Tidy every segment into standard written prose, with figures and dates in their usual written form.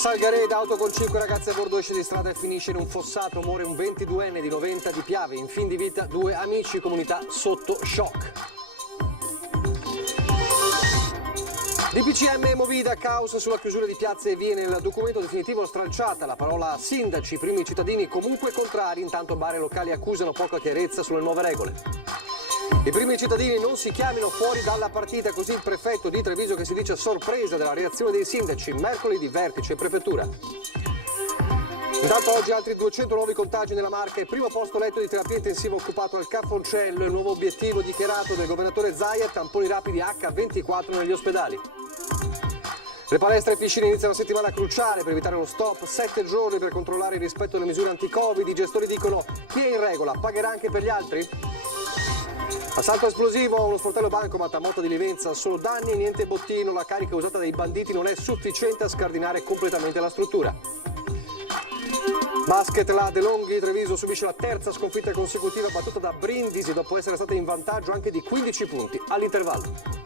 Salgareda, auto con 5 ragazze a bordo esce di strada e finisce in un fossato, muore un 22enne di 90 di Piave, in fin di vita 2 amici, comunità sotto shock. DPCM e Movida, caos sulla chiusura di piazze e vie, nel documento definitivo stralciata la parola sindaci, primi cittadini comunque contrari, intanto bar e locali accusano poca chiarezza sulle nuove regole. I primi cittadini non si chiamino fuori dalla partita, così il prefetto di Treviso che si dice sorpresa della reazione dei sindaci, mercoledì vertice prefettura. Intanto oggi altri 200 nuovi contagi nella Marca e primo posto letto di terapia intensiva occupato al Cafoncello, il nuovo obiettivo dichiarato del governatore Zaia, tamponi rapidi H24 negli ospedali. Le palestre e piscine iniziano una settimana cruciale per evitare lo stop, 7 giorni per controllare il rispetto delle misure anti-Covid, i gestori dicono chi è in regola pagherà anche per gli altri? Assalto esplosivo, uno sportello bancomat a Motta di Livenza, solo danni e niente bottino, la carica usata dai banditi non è sufficiente a scardinare completamente la struttura. Basket, la De Longhi, Treviso subisce la terza sconfitta consecutiva battuta da Brindisi dopo essere stata in vantaggio anche di 15 punti all'intervallo.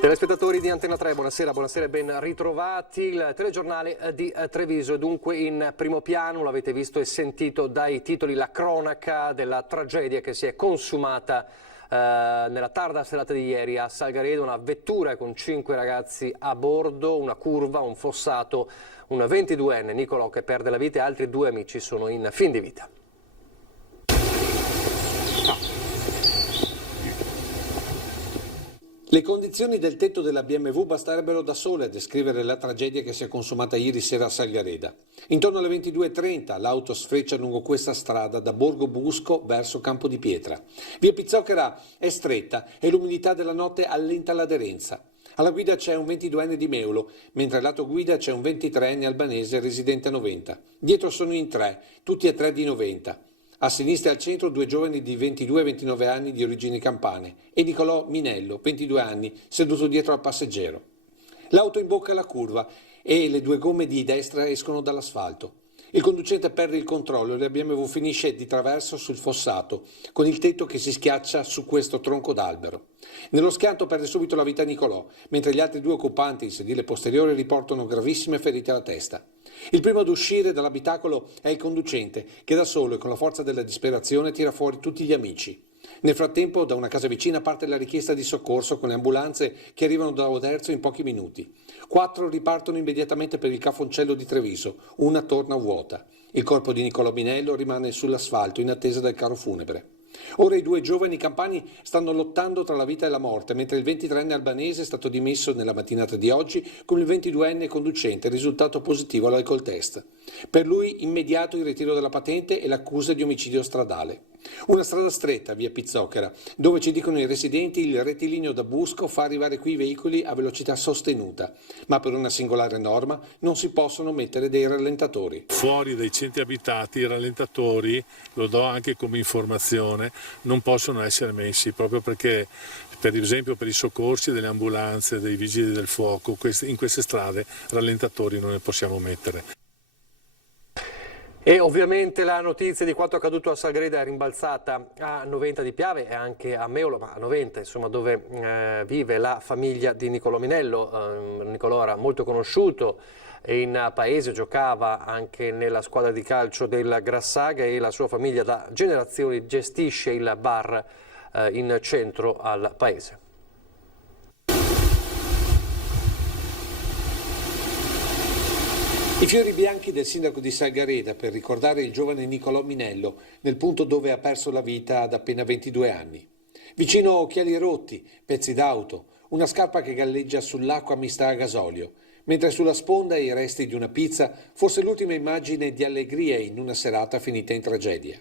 Telespettatori di Antena 3, buonasera e ben ritrovati. Il telegiornale di Treviso è dunque in primo piano, l'avete visto e sentito dai titoli, la cronaca della tragedia che si è consumata nella tarda serata di ieri a Salgareda, una vettura con 5 ragazzi a bordo, una curva, un fossato, un 22enne Nicolò che perde la vita e altri 2 amici sono in fin di vita. Le condizioni del tetto della BMW basterebbero da sole a descrivere la tragedia che si è consumata ieri sera a Salgareda. Intorno alle 22:30 l'auto sfreccia lungo questa strada da Borgo Busco verso Campo di Pietra. Via Pizzocchera è stretta e l'umidità della notte allenta l'aderenza. Alla guida c'è un 22enne di Meulo, mentre al lato guida c'è un 23enne albanese residente a Noventa. Dietro sono in 3, tutti e 3 di Noventa. A sinistra e al centro 2 giovani di 22 e 29 anni di origini campane e Nicolò Minello, 22 anni, seduto dietro al passeggero. L'auto imbocca la curva e le 2 gomme di destra escono dall'asfalto. Il conducente perde il controllo e la BMW finisce di traverso sul fossato, con il tetto che si schiaccia su questo tronco d'albero. Nello schianto perde subito la vita Nicolò, mentre gli altri 2 occupanti in sedile posteriore riportano gravissime ferite alla testa. Il primo ad uscire dall'abitacolo è il conducente, che da solo e con la forza della disperazione tira fuori tutti gli amici. Nel frattempo, da una casa vicina parte la richiesta di soccorso con le ambulanze che arrivano da Oderzo in pochi minuti. 4 ripartono immediatamente per il Cafoncello di Treviso, una torna vuota. Il corpo di Nicolò Minello rimane sull'asfalto in attesa del carro funebre. Ora i 2 giovani campani stanno lottando tra la vita e la morte, mentre il 23enne albanese è stato dimesso nella mattinata di oggi come il 22enne conducente, risultato positivo all'alcol test. Per lui immediato il ritiro della patente e l'accusa di omicidio stradale. Una strada stretta, via Pizzocchera, dove ci dicono i residenti il rettilineo da Busco fa arrivare qui i veicoli a velocità sostenuta, ma per una singolare norma non si possono mettere dei rallentatori. Fuori dai centri abitati i rallentatori, lo do anche come informazione, non possono essere messi proprio perché per esempio per i soccorsi delle ambulanze, dei vigili del fuoco, in queste strade rallentatori non ne possiamo mettere. E ovviamente la notizia di quanto accaduto a Salgareda è rimbalzata a Noventa di Piave e anche a Meulo, ma a Noventa, insomma, dove vive la famiglia di Nicolò Minello. Nicolò era molto conosciuto in paese, giocava anche nella squadra di calcio del Grassaga e la sua famiglia da generazioni gestisce il bar in centro al paese. I fiori bianchi del sindaco di Salgareda per ricordare il giovane Nicolò Minello nel punto dove ha perso la vita ad appena 22 anni. Vicino occhiali rotti, pezzi d'auto, una scarpa che galleggia sull'acqua mista a gasolio, mentre sulla sponda i resti di una pizza, forse l'ultima immagine di allegria in una serata finita in tragedia.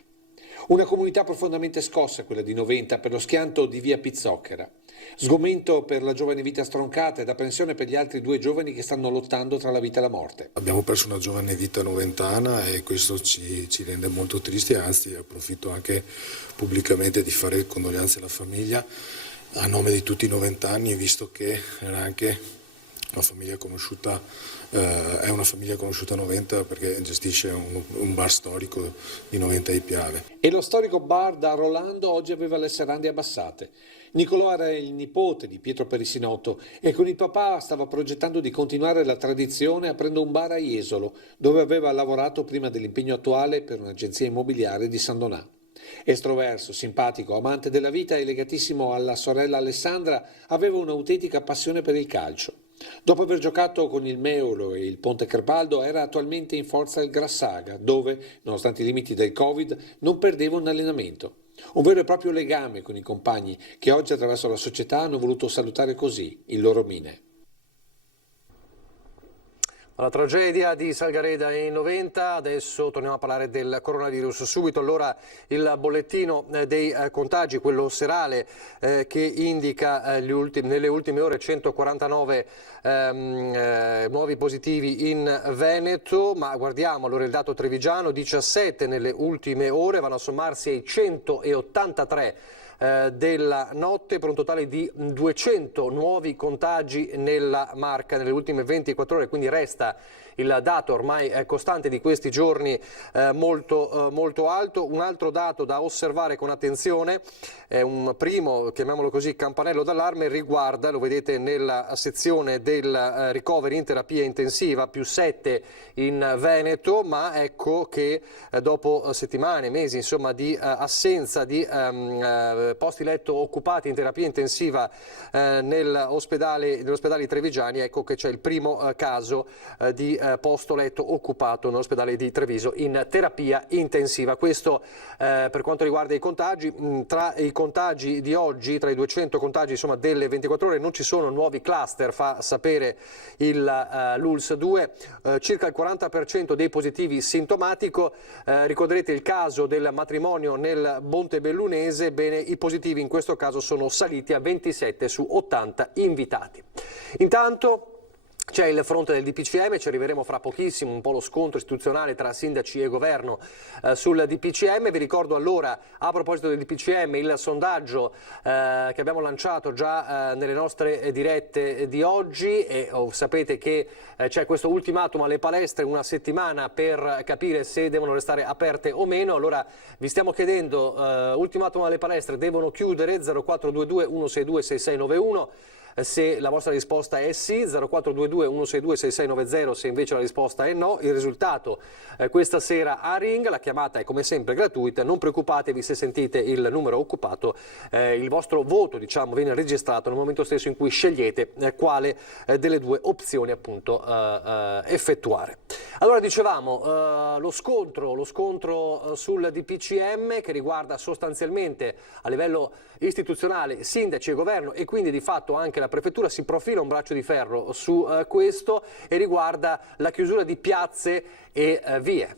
Una comunità profondamente scossa, quella di Noventa, per lo schianto di via Pizzocchera. Sgomento per la giovane vita stroncata ed apprensione per gli altri 2 giovani che stanno lottando tra la vita e la morte. Abbiamo perso una giovane vita noventana e questo ci rende molto tristi, anzi approfitto anche pubblicamente di fare condoglianze alla famiglia a nome di tutti i noventanni, visto che era anche una famiglia conosciuta, è una famiglia conosciuta a Noventa perché gestisce un bar storico di Noventa di Piave. E lo storico bar da Rolando oggi aveva le serrande abbassate. Nicolò era il nipote di Pietro Perissinotto e con il papà stava progettando di continuare la tradizione aprendo un bar a Jesolo, dove aveva lavorato prima dell'impegno attuale per un'agenzia immobiliare di San Donà. Estroverso, simpatico, amante della vita e legatissimo alla sorella Alessandra, aveva un'autentica passione per il calcio. Dopo aver giocato con il Meolo e il Ponte Carbaldo, era attualmente in forza al Grassaga, dove, nonostante i limiti del Covid, non perdeva un allenamento. Un vero e proprio legame con i compagni che oggi attraverso la società hanno voluto salutare così il loro Mine. La tragedia di Salgareda e Noventa, adesso torniamo a parlare del coronavirus. Subito allora il bollettino dei contagi, quello serale, che indica nelle ultime ore 149 nuovi positivi in Veneto, ma guardiamo allora il dato trevigiano, 17 nelle ultime ore, vanno a sommarsi ai 183 della notte per un totale di 200 nuovi contagi nella Marca nelle ultime 24 ore, quindi resta il dato ormai costante di questi giorni molto alto. Un altro dato da osservare con attenzione, un primo, chiamiamolo così, campanello d'allarme, riguarda, lo vedete nella sezione del ricoveri in terapia intensiva, più 7 in Veneto, ma ecco che dopo settimane, mesi insomma di assenza di posti letto occupati in terapia intensiva negli ospedali trevigiani, ecco che c'è il primo caso di posto letto occupato nell'ospedale di Treviso in terapia intensiva. Questo per quanto riguarda i contagi. Tra i contagi di oggi, tra i 200 contagi insomma delle 24 ore, non ci sono nuovi cluster, fa sapere l'ULS 2, circa il 40% dei positivi sintomatico. Ricorderete il caso del matrimonio nel Montebellunese, bene, i positivi in questo caso sono saliti a 27 su 80 invitati. Intanto c'è il fronte del DPCM, ci arriveremo fra pochissimo, un po' lo scontro istituzionale tra sindaci e governo sul DPCM. Vi ricordo allora, a proposito del DPCM, il sondaggio che abbiamo lanciato già nelle nostre dirette di oggi, e sapete che c'è questo ultimatum alle palestre, una settimana per capire se devono restare aperte o meno. Allora vi stiamo chiedendo, ultimatum alle palestre, devono chiudere? 0422 162 6691. Se la vostra risposta è sì, 0422 162 6690, se invece la risposta è no. Il risultato questa sera a Ring, la chiamata è come sempre gratuita, non preoccupatevi se sentite il numero occupato, il vostro voto diciamo viene registrato nel momento stesso in cui scegliete quale delle due opzioni appunto effettuare. Allora dicevamo lo scontro sul DPCM che riguarda sostanzialmente a livello istituzionale sindaci e governo e quindi di fatto anche la prefettura. Si profila un braccio di ferro su questo e riguarda la chiusura di piazze e vie.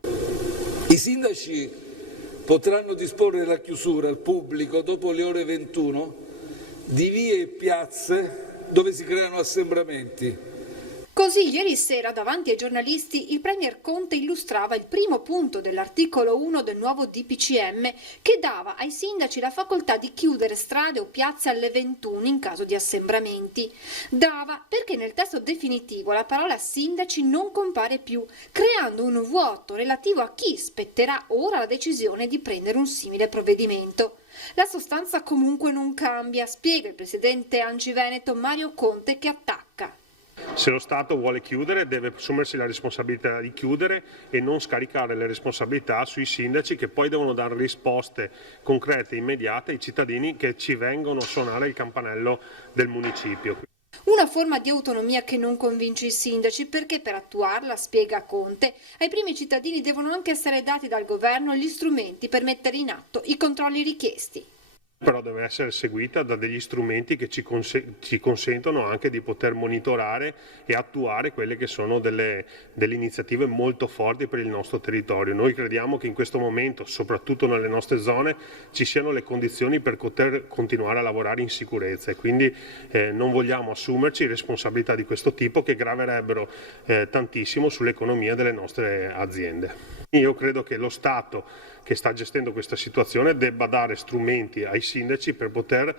I sindaci potranno disporre la chiusura al pubblico dopo le ore 21 di vie e piazze dove si creano assembramenti. Così ieri sera davanti ai giornalisti il Premier Conte illustrava il primo punto dell'articolo 1 del nuovo DPCM che dava ai sindaci la facoltà di chiudere strade o piazze alle 21 in caso di assembramenti. Dava perché nel testo definitivo la parola sindaci non compare più, creando un vuoto relativo a chi spetterà ora la decisione di prendere un simile provvedimento. La sostanza comunque non cambia, spiega il presidente ANCI Veneto Mario Conte che attacca. Se lo Stato vuole chiudere deve assumersi la responsabilità di chiudere e non scaricare le responsabilità sui sindaci che poi devono dare risposte concrete e immediate ai cittadini che ci vengono a suonare il campanello del municipio. Una forma di autonomia che non convince i sindaci perché per attuarla, spiega Conte, ai primi cittadini devono anche essere dati dal governo gli strumenti per mettere in atto i controlli richiesti. Però deve essere seguita da degli strumenti che ci consentono anche di poter monitorare e attuare quelle che sono delle iniziative molto forti per il nostro territorio. Noi crediamo che in questo momento, soprattutto nelle nostre zone, ci siano le condizioni per poter continuare a lavorare in sicurezza e quindi non vogliamo assumerci responsabilità di questo tipo che graverebbero tantissimo sull'economia delle nostre aziende. Io credo che lo Stato che sta gestendo questa situazione debba dare strumenti ai sindaci per poter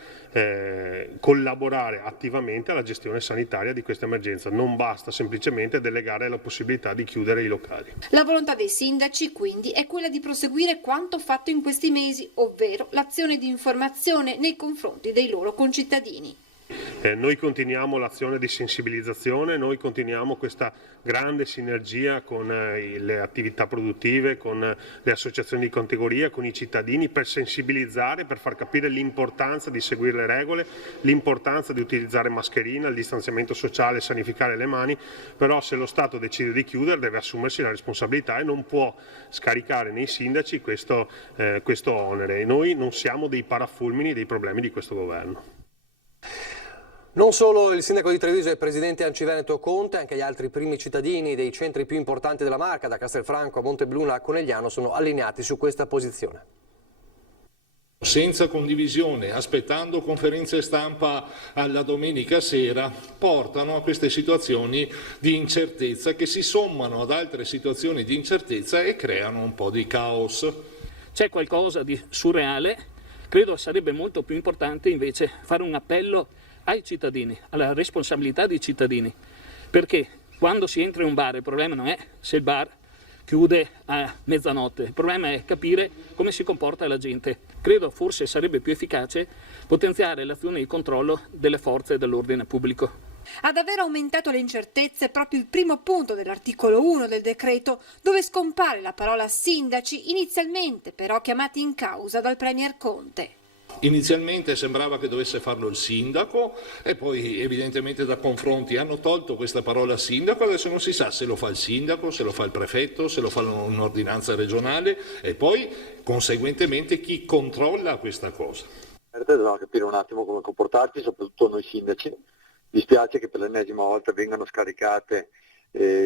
collaborare attivamente alla gestione sanitaria di questa emergenza. Non basta semplicemente delegare la possibilità di chiudere i locali. La volontà dei sindaci quindi è quella di proseguire quanto fatto in questi mesi, ovvero l'azione di informazione nei confronti dei loro concittadini. Noi continuiamo l'azione di sensibilizzazione, noi continuiamo questa grande sinergia con le attività produttive, con le associazioni di categoria, con i cittadini per sensibilizzare, per far capire l'importanza di seguire le regole, l'importanza di utilizzare mascherina, il distanziamento sociale, sanificare le mani, però se lo Stato decide di chiudere deve assumersi la responsabilità e non può scaricare nei sindaci questo onere. Noi non siamo dei parafulmini dei problemi di questo governo. Non solo il sindaco di Treviso e il presidente Anciveneto Conte, anche gli altri primi cittadini dei centri più importanti della Marca, da Castelfranco a Montebluna a Conegliano, sono allineati su questa posizione. Senza condivisione, aspettando conferenze stampa alla domenica sera, portano a queste situazioni di incertezza che si sommano ad altre situazioni di incertezza e creano un po' di caos. C'è qualcosa di surreale, credo sarebbe molto più importante invece fare un appello ai cittadini, alla responsabilità dei cittadini, perché quando si entra in un bar il problema non è se il bar chiude a mezzanotte, il problema è capire come si comporta la gente. Credo forse sarebbe più efficace potenziare l'azione di controllo delle forze dell'ordine pubblico. Ad aver aumentato le incertezze proprio il primo punto dell'articolo 1 del decreto, dove scompare la parola sindaci, inizialmente però chiamati in causa dal Premier Conte. Inizialmente sembrava che dovesse farlo il sindaco e poi evidentemente da confronti hanno tolto questa parola sindaco, adesso non si sa se lo fa il sindaco, se lo fa il prefetto, se lo fa un'ordinanza regionale e poi conseguentemente chi controlla questa cosa. Dobbiamo capire un attimo come comportarci, soprattutto noi sindaci. Dispiace che per l'ennesima volta vengano scaricate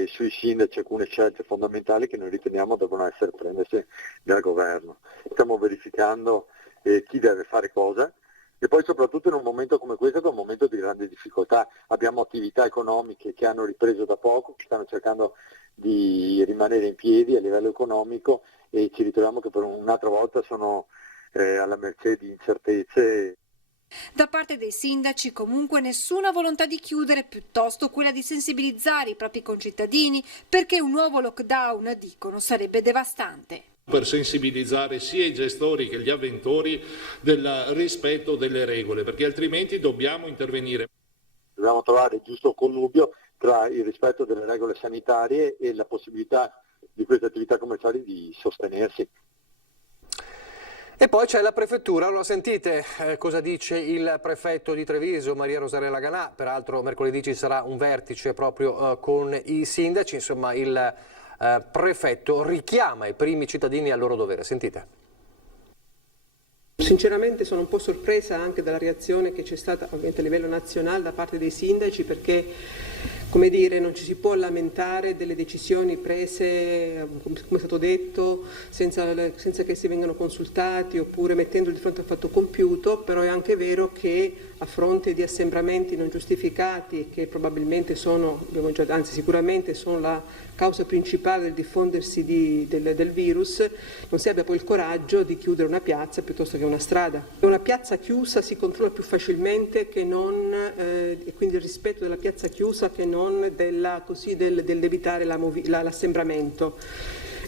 sui sindaci alcune scelte fondamentali che noi riteniamo devono essere prese dal governo. Stiamo verificando chi deve fare cosa e poi soprattutto in un momento come questo, che è un momento di grande difficoltà, abbiamo attività economiche che hanno ripreso da poco, che stanno cercando di rimanere in piedi a livello economico e ci ritroviamo che per un'altra volta sono alla mercé di incertezze. Da parte dei sindaci comunque nessuna volontà di chiudere, piuttosto quella di sensibilizzare i propri concittadini perché un nuovo lockdown, dicono, sarebbe devastante. Per sensibilizzare sia i gestori che gli avventori del rispetto delle regole, perché altrimenti dobbiamo intervenire. Dobbiamo trovare il giusto connubio tra il rispetto delle regole sanitarie e la possibilità di queste attività commerciali di sostenersi. E poi c'è la prefettura, allora sentite cosa dice il prefetto di Treviso, Maria Rosarella Ganà, peraltro mercoledì ci sarà un vertice proprio con i sindaci, insomma il prefetto richiama i primi cittadini al loro dovere, sentite. Sinceramente sono un po' sorpresa anche dalla reazione che c'è stata ovviamente a livello nazionale da parte dei sindaci, perché come dire, non ci si può lamentare delle decisioni prese, come è stato detto, senza che si vengano consultati oppure mettendoli di fronte al fatto compiuto, però è anche vero che a fronte di assembramenti non giustificati che probabilmente sono, anzi sicuramente sono la causa principale del diffondersi del virus, non si abbia poi il coraggio di chiudere una piazza piuttosto che una strada. Una piazza chiusa si controlla più facilmente che non, e quindi il rispetto della piazza chiusa che non dell'evitare l'assembramento.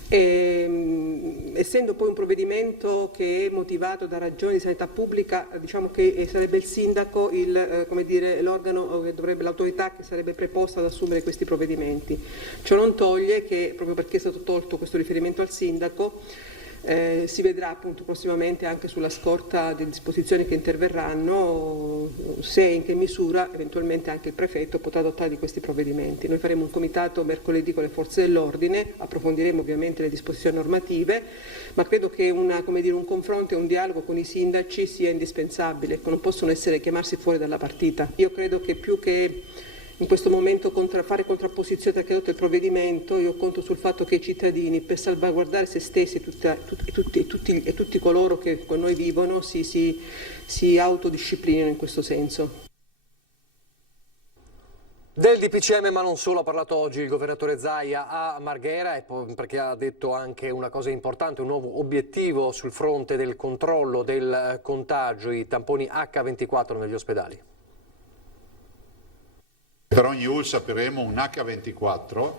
Essendo poi un provvedimento che è motivato da ragioni di sanità pubblica, diciamo che sarebbe il sindaco l'organo che dovrebbe, l'autorità che sarebbe preposta ad assumere questi provvedimenti. Ciò non toglie che, proprio perché è stato tolto questo riferimento al sindaco, si vedrà appunto prossimamente anche sulla scorta delle disposizioni che interverranno se e in che misura eventualmente anche il prefetto potrà adottare di questi provvedimenti. Noi faremo un comitato mercoledì con le forze dell'ordine, approfondiremo ovviamente le disposizioni normative, ma credo che un confronto e un dialogo con i sindaci sia indispensabile, non possono chiamarsi fuori dalla partita. Io credo che più che in questo momento fare contrapposizione tra il provvedimento, io conto sul fatto che i cittadini, per salvaguardare se stessi e tutti coloro che con noi vivono, si autodisciplinino in questo senso. Del DPCM, ma non solo, ha parlato oggi il governatore Zaia a Marghera, perché ha detto anche una cosa importante, un nuovo obiettivo sul fronte del controllo del contagio, i tamponi H24 negli ospedali. Per ogni ULSS apriremo un H24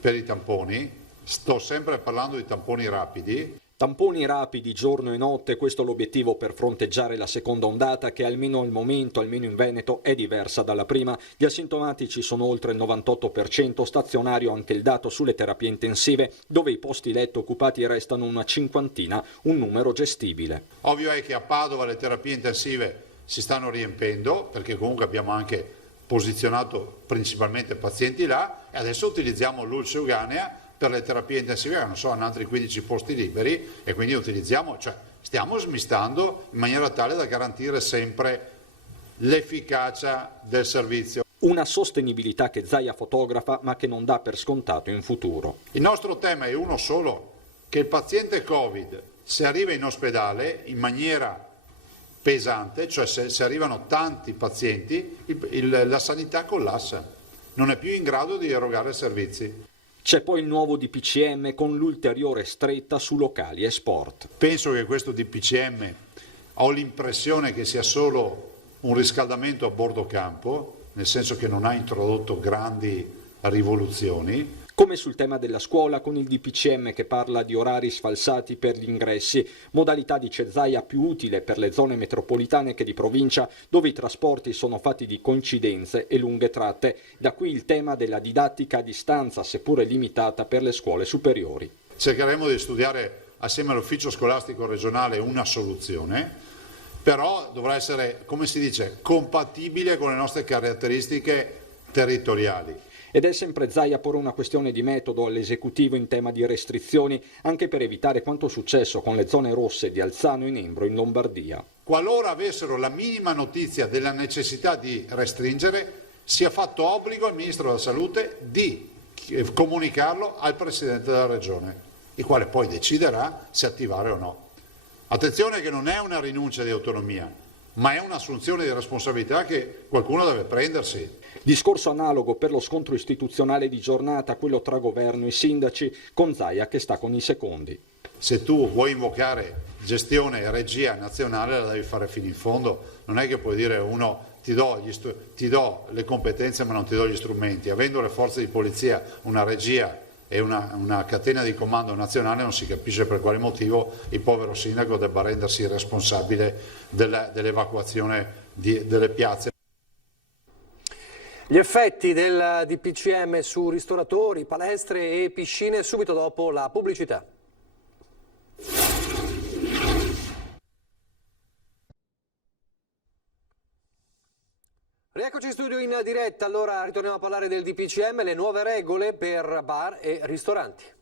per i tamponi, sto sempre parlando di tamponi rapidi. Tamponi rapidi giorno e notte, questo è l'obiettivo per fronteggiare la seconda ondata che almeno al momento, almeno in Veneto, è diversa dalla prima. Gli asintomatici sono oltre il 98%, stazionario anche il dato sulle terapie intensive, dove i posti letto occupati restano una cinquantina, un numero gestibile. Ovvio è che a Padova le terapie intensive si stanno riempendo, perché comunque abbiamo anche posizionato principalmente pazienti là, e adesso utilizziamo l'ULSS Euganea per le terapie intensive, che non so, hanno altri 15 posti liberi, e quindi stiamo smistando in maniera tale da garantire sempre l'efficacia del servizio. Una sostenibilità che Zaia fotografa ma che non dà per scontato in futuro. Il nostro tema è uno solo, che il paziente Covid, se arriva in ospedale in maniera pesante, cioè se arrivano tanti pazienti, la sanità collassa, non è più in grado di erogare servizi. C'è poi il nuovo DPCM con l'ulteriore stretta su locali e sport. Penso che questo DPCM, ho l'impressione che sia solo un riscaldamento a bordo campo, nel senso che non ha introdotto grandi rivoluzioni. Come sul tema della scuola, con il DPCM che parla di orari sfalsati per gli ingressi, modalità dice Zaia più utile per le zone metropolitane che di provincia, dove i trasporti sono fatti di coincidenze e lunghe tratte. Da qui il tema della didattica a distanza, seppure limitata per le scuole superiori. Cercheremo di studiare assieme all'ufficio scolastico regionale una soluzione, però dovrà essere, come si dice, compatibile con le nostre caratteristiche territoriali. Ed è sempre Zaia a porre una questione di metodo all'esecutivo in tema di restrizioni, anche per evitare quanto successo con le zone rosse di Alzano e Nembro in Lombardia. Qualora avessero la minima notizia della necessità di restringere, sia fatto obbligo al Ministro della Salute di comunicarlo al Presidente della Regione, il quale poi deciderà se attivare o no. Attenzione che non è una rinuncia di autonomia, ma è un'assunzione di responsabilità che qualcuno deve prendersi. Discorso analogo per lo scontro istituzionale di giornata, quello tra governo e sindaci, con Zaia che sta con i secondi. Se tu vuoi invocare gestione e regia nazionale la devi fare fino in fondo, non è che puoi dire uno ti do le competenze ma non ti do gli strumenti. Avendo le forze di polizia una regia e una catena di comando nazionale, non si capisce per quale motivo il povero sindaco debba rendersi responsabile dell'evacuazione delle piazze. Gli effetti del DPCM su ristoratori, palestre e piscine subito dopo la pubblicità. Rieccoci in studio in diretta, allora ritorniamo a parlare del DPCM, le nuove regole per bar e ristoranti.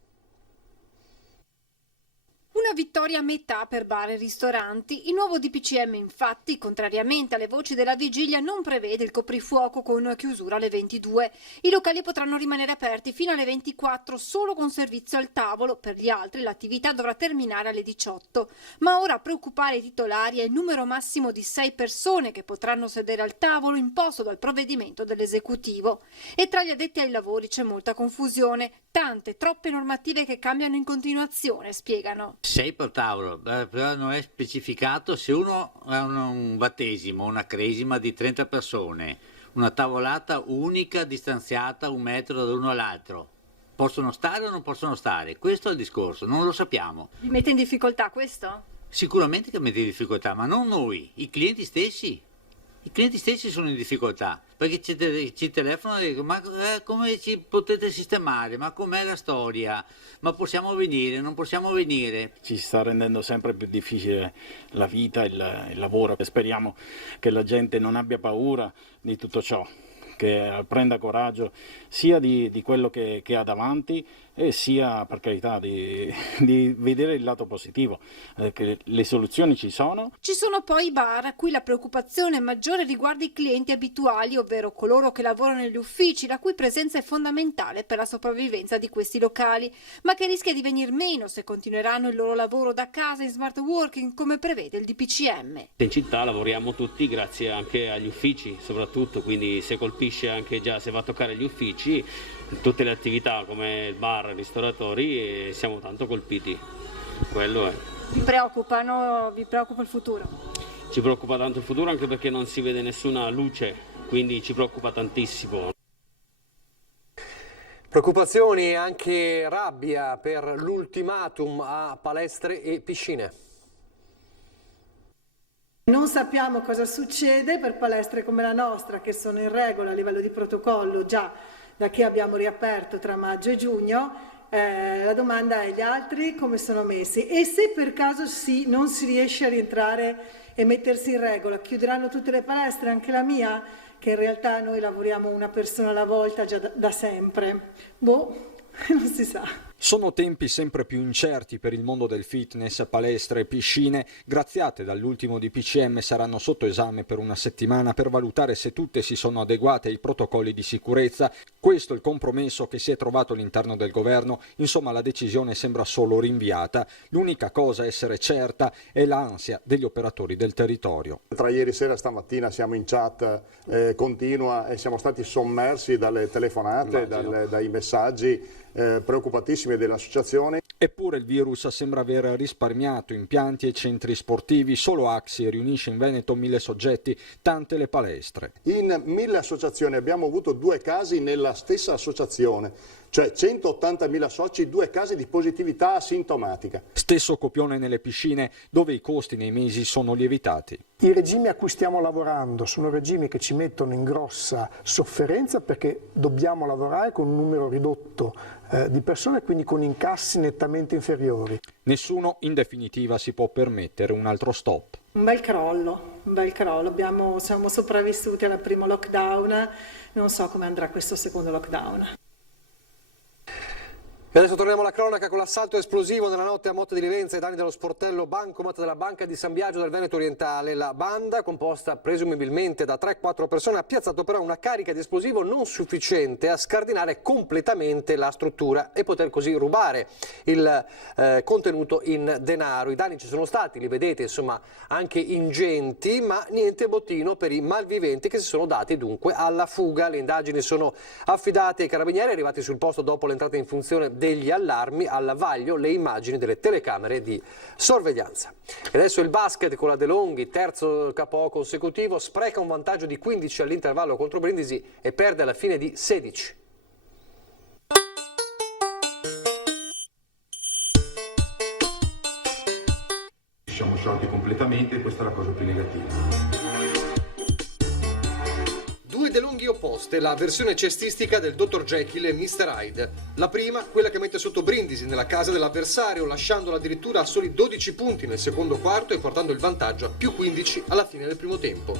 Una vittoria a metà per bar e ristoranti. Il nuovo DPCM, infatti, contrariamente alle voci della vigilia, non prevede il coprifuoco con chiusura alle 22. I locali potranno rimanere aperti fino alle 24 solo con servizio al tavolo. Per gli altri l'attività dovrà terminare alle 18. Ma ora a preoccupare i titolari è il numero massimo di 6 persone che potranno sedere al tavolo imposto dal provvedimento dell'esecutivo. E tra gli addetti ai lavori c'è molta confusione. Tante, troppe normative che cambiano in continuazione, spiegano. 6 per tavolo, però non è specificato se uno ha un battesimo, una cresima di 30 persone, una tavolata unica distanziata 1 metro dall'uno all'altro. Possono stare o non possono stare? Questo è il discorso, non lo sappiamo. Vi mette in difficoltà questo? Sicuramente che mette in difficoltà, ma non noi, i clienti stessi. I clienti stessi sono in difficoltà, perché ci telefonano e dicono: ma come ci potete sistemare? Ma com'è la storia? Ma possiamo venire? Non possiamo venire? Ci sta rendendo sempre più difficile la vita, il lavoro. Speriamo che la gente non abbia paura di tutto ciò, che prenda coraggio sia di quello che ha davanti, e sia, per carità, di vedere il lato positivo, che le soluzioni ci sono. Ci sono poi i bar, a cui la preoccupazione maggiore riguarda i clienti abituali, ovvero coloro che lavorano negli uffici, la cui presenza è fondamentale per la sopravvivenza di questi locali, ma che rischia di venir meno se continueranno il loro lavoro da casa in smart working, come prevede il DPCM. In città lavoriamo tutti grazie anche agli uffici, soprattutto, quindi se colpisce anche già, se va a toccare gli uffici, tutte le attività come il bar, i ristoratori, siamo tanto colpiti. Quello è. Vi preoccupa il futuro? Ci preoccupa tanto il futuro, anche perché non si vede nessuna luce, quindi ci preoccupa tantissimo. Preoccupazioni e anche rabbia per l'ultimatum a palestre e piscine. Non sappiamo cosa succede per palestre come la nostra, che sono in regola a livello di protocollo già da che abbiamo riaperto tra maggio e giugno. La domanda è: gli altri come sono messi? E se per caso non si riesce a rientrare e mettersi in regola, chiuderanno tutte le palestre, anche la mia, che in realtà noi lavoriamo una persona alla volta già da sempre? Non si sa. Sono tempi sempre più incerti per il mondo del fitness, palestre e piscine. Graziate dall'ultimo DPCM saranno sotto esame per una settimana per valutare se tutte si sono adeguate ai protocolli di sicurezza. Questo è il compromesso che si è trovato all'interno del governo. Insomma, la decisione sembra solo rinviata. L'unica cosa a essere certa è l'ansia degli operatori del territorio. Tra ieri sera e stamattina siamo in chat continua e siamo stati sommersi dalle telefonate, dai messaggi preoccupatissimi dell'associazione. Eppure il virus sembra aver risparmiato impianti e centri sportivi. Solo Axi riunisce in Veneto 1000 soggetti, tante le palestre. In 1000 associazioni abbiamo avuto 2 casi nella stessa associazione, cioè 180.000 soci, 2 casi di positività asintomatica. Stesso copione nelle piscine, dove i costi nei mesi sono lievitati. I regimi a cui stiamo lavorando sono regimi che ci mettono in grossa sofferenza, perché dobbiamo lavorare con un numero ridotto di persone, quindi con incassi nettamente inferiori. Nessuno in definitiva si può permettere un altro stop. Un bel crollo. Siamo sopravvissuti al primo lockdown, non so come andrà questo secondo lockdown. E adesso torniamo alla cronaca con l'assalto esplosivo nella notte a Motte di Livenza ai danni dello sportello Bancomat della Banca di San Biagio del Veneto Orientale. La banda, composta presumibilmente da 3-4 persone, ha piazzato però una carica di esplosivo non sufficiente a scardinare completamente la struttura e poter così rubare il contenuto in denaro. I danni ci sono stati, li vedete, insomma, anche ingenti, ma niente bottino per i malviventi che si sono dati dunque alla fuga. Le indagini sono affidate ai carabinieri arrivati sul posto dopo l'entrata in funzione degli allarmi. Al vaglio le immagini delle telecamere di sorveglianza. E adesso il basket con la De Longhi, terzo KO consecutivo, spreca un vantaggio di 15 all'intervallo contro Brindisi e perde alla fine di 16. Ci siamo sciolti completamente e questa è la cosa più negativa. Due De Longhi opposte, la versione cestistica del Dr. Jekyll e Mr. Hyde. La prima, quella che mette sotto Brindisi nella casa dell'avversario, lasciandolo addirittura a soli 12 punti nel secondo quarto e portando il vantaggio a più 15 alla fine del primo tempo.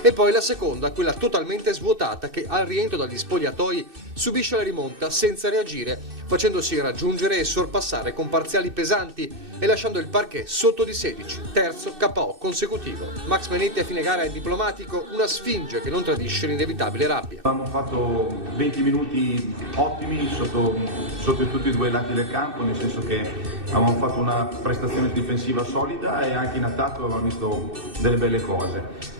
E poi la seconda, quella totalmente svuotata, che al rientro dagli spogliatoi subisce la rimonta senza reagire, facendosi raggiungere e sorpassare con parziali pesanti e lasciando il parquet sotto di 16. Terzo KO consecutivo. Max Menetti a fine gara è diplomatico, una sfinge che non tradisce l'inevitabile rabbia. Abbiamo fatto 20 minuti ottimi sotto tutti e 2 i lati del campo, nel senso che avevamo fatto una prestazione difensiva solida e anche in attacco avevamo visto delle belle cose.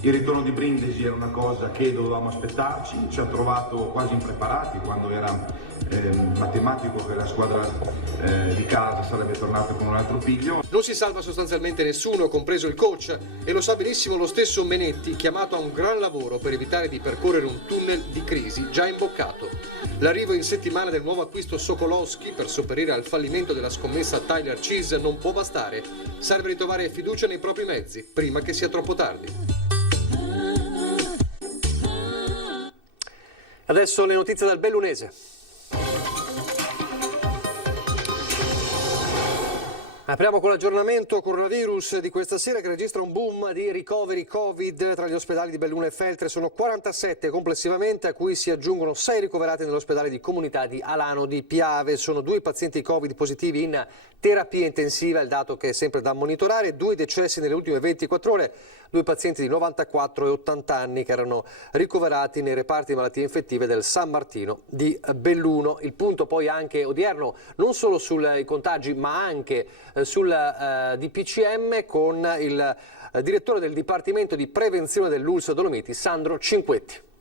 Il ritorno di Brindisi era una cosa che dovevamo aspettarci, ci ha trovato quasi impreparati quando era matematico che la squadra di casa sarebbe tornata con un altro piglio. Non si salva sostanzialmente nessuno, compreso il coach, e lo sa benissimo lo stesso Menetti, chiamato a un gran lavoro per evitare di percorrere un tunnel di crisi già imboccato. L'arrivo in settimana del nuovo acquisto Sokolowski per sopperire al fallimento della scommessa Tyler Cheese non può bastare. Serve ritrovare fiducia nei propri mezzi, prima che sia troppo tardi. Adesso le notizie dal Bellunese. Apriamo con l'aggiornamento coronavirus di questa sera che registra un boom di ricoveri Covid tra gli ospedali di Belluno e Feltre. Sono 47 complessivamente, a cui si aggiungono 6 ricoverati nell'ospedale di comunità di Alano di Piave. Sono 2 pazienti Covid positivi in terapia intensiva, il dato che è sempre da monitorare. 2 decessi nelle ultime 24 ore, 2 pazienti di 94 e 80 anni che erano ricoverati nei reparti di malattie infettive del San Martino di Belluno. Il punto poi anche odierno non solo sui contagi ma anche sul DPCM con il direttore del Dipartimento di Prevenzione dell'ULSS Dolomiti, Sandro Cinquetti.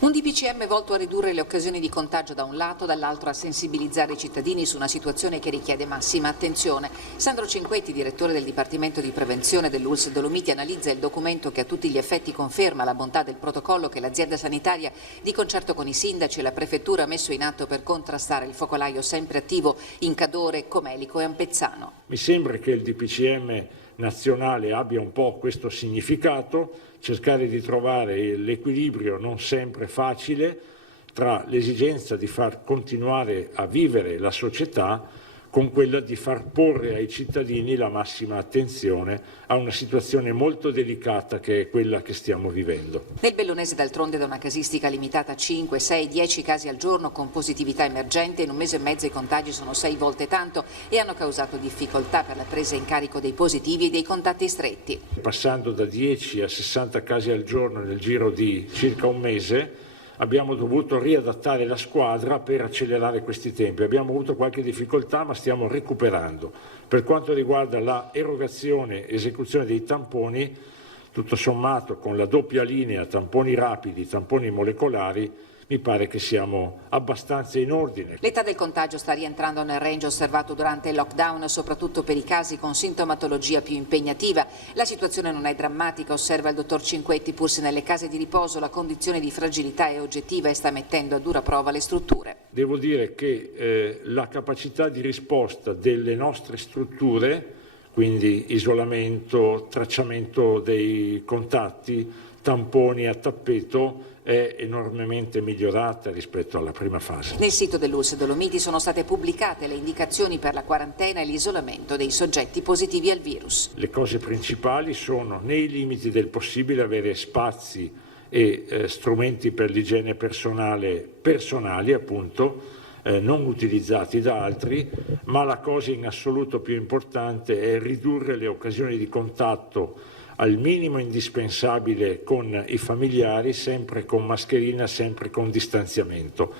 Un DPCM volto a ridurre le occasioni di contagio da un lato, dall'altro a sensibilizzare i cittadini su una situazione che richiede massima attenzione. Sandro Cinquetti, direttore del Dipartimento di Prevenzione dell'ULSS Dolomiti, analizza il documento che a tutti gli effetti conferma la bontà del protocollo che l'azienda sanitaria, di concerto con i sindaci e la prefettura, ha messo in atto per contrastare il focolaio sempre attivo in Cadore, Comelico e Ampezzano. Mi sembra che il DPCM nazionale abbia un po' questo significato, cercare di trovare l'equilibrio non sempre facile tra l'esigenza di far continuare a vivere la società con quella di far porre ai cittadini la massima attenzione a una situazione molto delicata che è quella che stiamo vivendo. Nel Bellunese d'altronde da una casistica limitata a 5, 6, 10 casi al giorno con positività emergente, in un mese e mezzo i contagi sono 6 volte tanto e hanno causato difficoltà per la presa in carico dei positivi e dei contatti stretti. Passando da 10 a 60 casi al giorno nel giro di circa un mese, abbiamo dovuto riadattare la squadra per accelerare questi tempi. Abbiamo avuto qualche difficoltà, ma stiamo recuperando. Per quanto riguarda la erogazione e esecuzione dei tamponi, tutto sommato con la doppia linea tamponi rapidi, tamponi molecolari, mi pare che siamo abbastanza in ordine. L'età del contagio sta rientrando nel range osservato durante il lockdown, soprattutto per i casi con sintomatologia più impegnativa. La situazione non è drammatica, osserva il dottor Cinquetti, pur se nelle case di riposo la condizione di fragilità è oggettiva e sta mettendo a dura prova le strutture. Devo dire che la capacità di risposta delle nostre strutture, quindi isolamento, tracciamento dei contatti, tamponi a tappeto, è enormemente migliorata rispetto alla prima fase. Nel sito dell'ULSS Dolomiti sono state pubblicate le indicazioni per la quarantena e l'isolamento dei soggetti positivi al virus. Le cose principali sono, nei limiti del possibile, avere spazi e strumenti per l'igiene personali appunto, non utilizzati da altri, ma la cosa in assoluto più importante è ridurre le occasioni di contatto al minimo indispensabile con i familiari, sempre con mascherina, sempre con distanziamento.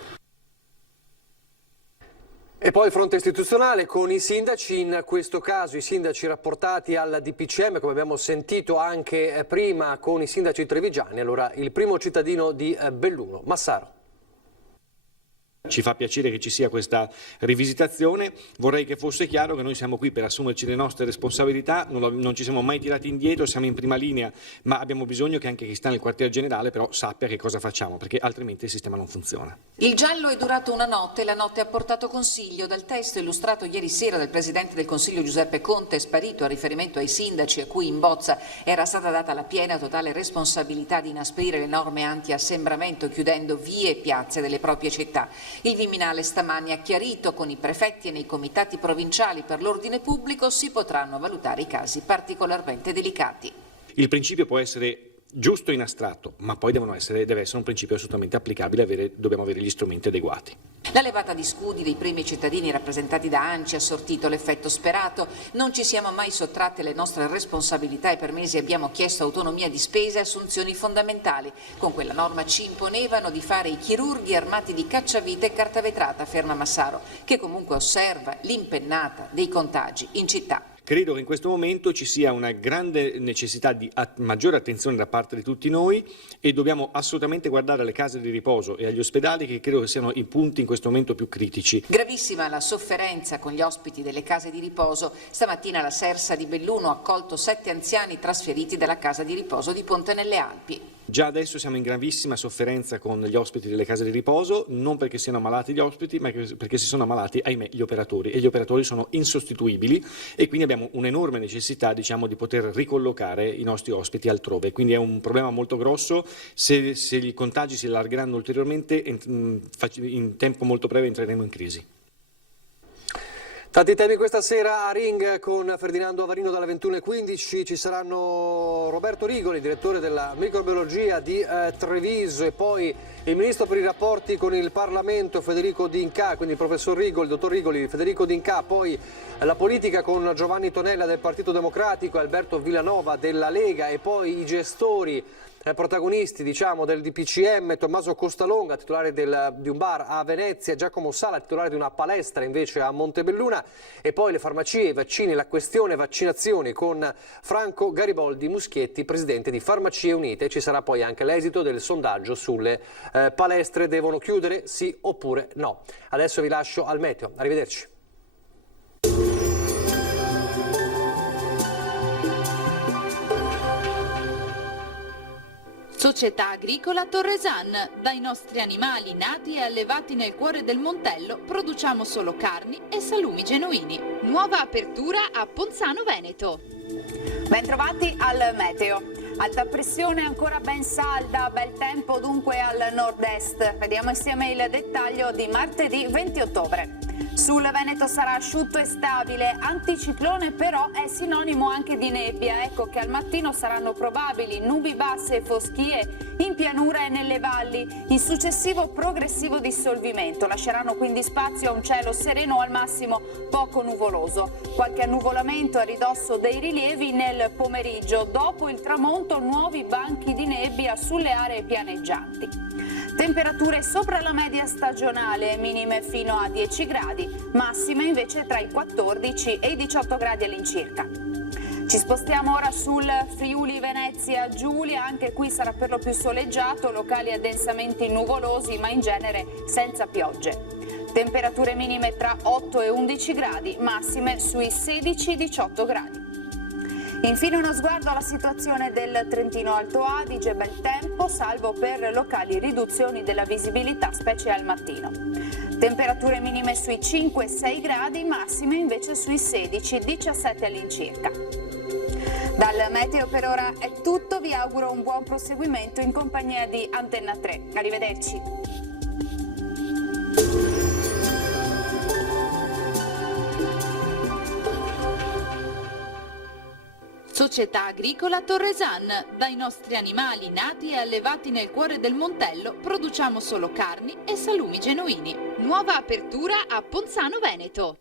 E poi fronte istituzionale con i sindaci, in questo caso i sindaci rapportati al DPCM, come abbiamo sentito anche prima con i sindaci trevigiani. Allora il primo cittadino di Belluno, Massaro. Ci fa piacere che ci sia questa rivisitazione, vorrei che fosse chiaro che noi siamo qui per assumerci le nostre responsabilità, non ci siamo mai tirati indietro, siamo in prima linea, ma abbiamo bisogno che anche chi sta nel quartier generale però sappia che cosa facciamo, perché altrimenti il sistema non funziona. Il giallo è durato una notte e la notte ha portato consiglio. Dal testo illustrato ieri sera dal Presidente del Consiglio Giuseppe Conte, sparito a riferimento ai sindaci a cui in bozza era stata data la piena totale responsabilità di inasprire le norme anti-assembramento chiudendo vie e piazze delle proprie città. Il Viminale stamani ha chiarito con i prefetti e nei comitati provinciali per l'ordine pubblico si potranno valutare i casi particolarmente delicati. Il principio può essere giusto in astratto, ma poi deve essere un principio assolutamente applicabile, dobbiamo avere gli strumenti adeguati. La levata di scudi dei primi cittadini rappresentati da ANCI ha sortito l'effetto sperato. Non ci siamo mai sottratti alle nostre responsabilità e per mesi abbiamo chiesto autonomia di spese e assunzioni fondamentali. Con quella norma ci imponevano di fare i chirurghi armati di cacciavite e carta vetrata, afferma Massaro, che comunque osserva l'impennata dei contagi in città. Credo che in questo momento ci sia una grande necessità di maggiore attenzione da parte di tutti noi e dobbiamo assolutamente guardare alle case di riposo e agli ospedali, che credo che siano i punti in questo momento più critici. Gravissima la sofferenza con gli ospiti delle case di riposo. Stamattina la Sersa di Belluno ha accolto 7 anziani trasferiti dalla casa di riposo di Ponte nelle Alpi. Già adesso siamo in gravissima sofferenza con gli ospiti delle case di riposo, non perché siano ammalati gli ospiti, ma perché si sono ammalati, ahimè, gli operatori, e gli operatori sono insostituibili e quindi abbiamo un'enorme necessità, di poter ricollocare i nostri ospiti altrove. Quindi è un problema molto grosso, se i contagi si allargeranno ulteriormente in tempo molto breve entreremo in crisi. Tanti temi questa sera a Ring con Ferdinando Avarino dalle 21:15. Ci saranno Roberto Rigoli, direttore della microbiologia di Treviso, e poi il ministro per i rapporti con il Parlamento Federico D'Incà, quindi il professor Rigoli, dottor Rigoli, Federico D'Incà, poi la politica con Giovanni Tonella del Partito Democratico, Alberto Villanova della Lega, e poi i gestori protagonisti del DPCM, Tommaso Costalonga, titolare di un bar a Venezia, Giacomo Sala, titolare di una palestra invece a Montebelluna, e poi le farmacie, i vaccini, la questione vaccinazioni con Franco Gariboldi Muschietti, presidente di Farmacie Unite. Ci sarà poi anche l'esito del sondaggio sulle palestre, devono chiudere sì oppure no. Adesso vi lascio al meteo, arrivederci. Società Agricola Torresan. Dai nostri animali nati e allevati nel cuore del Montello produciamo solo carni e salumi genuini. Nuova apertura a Ponzano Veneto. Bentrovati al meteo. Alta pressione ancora ben salda, bel tempo dunque al nord-est. Vediamo insieme il dettaglio di martedì 20 ottobre. Sul Veneto sarà asciutto e stabile, anticiclone però è sinonimo anche di nebbia. Ecco che al mattino saranno probabili nubi basse e foschie in pianura e nelle valli. In successivo progressivo dissolvimento lasceranno quindi spazio a un cielo sereno o al massimo poco nuvoloso. Qualche annuvolamento a ridosso dei rilievi nel pomeriggio. Dopo il tramonto nuovi banchi di nebbia sulle aree pianeggianti. Temperature sopra la media stagionale, minime fino a 10 gradi, massime invece tra i 14 e i 18 gradi all'incirca. Ci spostiamo ora sul Friuli Venezia Giulia, anche qui sarà per lo più soleggiato, locali addensamenti nuvolosi ma in genere senza piogge. Temperature minime tra 8 e 11 gradi, massime sui 16-18 gradi. Infine uno sguardo alla situazione del Trentino Alto Adige, bel tempo, salvo per locali riduzioni della visibilità, specie al mattino. Temperature minime sui 5-6 gradi, massime invece sui 16-17 all'incirca. Dal meteo per ora è tutto, vi auguro un buon proseguimento in compagnia di Antenna 3. Arrivederci. Società Agricola Torresan. Dai nostri animali nati e allevati nel cuore del Montello produciamo solo carni e salumi genuini. Nuova apertura a Ponzano Veneto.